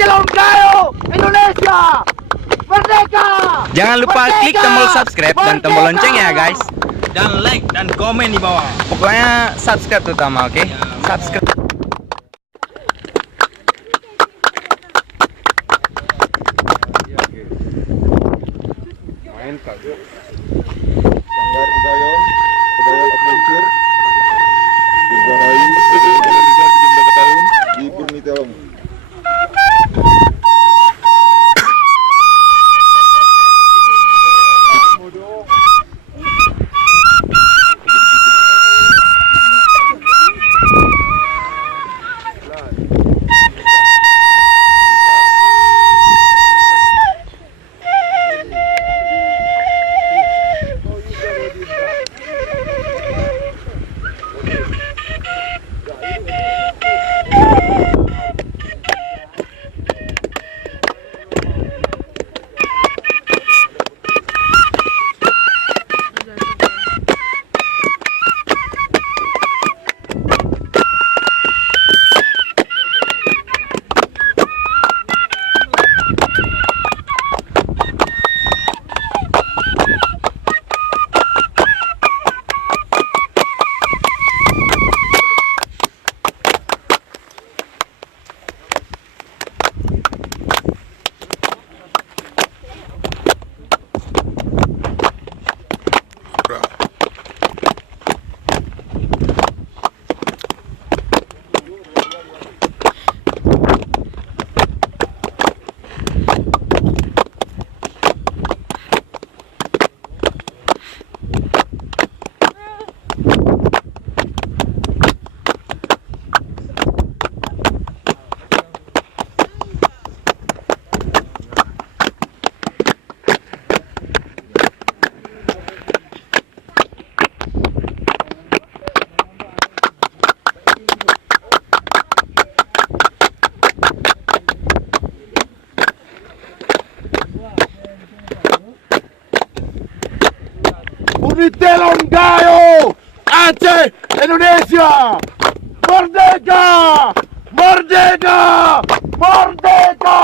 Burnitelong GAYO Indonesia Merdeka. Jangan lupa klik tombol subscribe dan tombol lonceng ya guys. Dan like dan komen di bawah. Pokoknya subscribe utama, oke? Subscribe. Main kagak. Sanggar Budayong, Budaya Adventure. Dirgahayu Indonesia 3 tahun di Burnitelong. Burnitelong GAYO Aceh Indonesia Merdeka Merdeka Merdeka.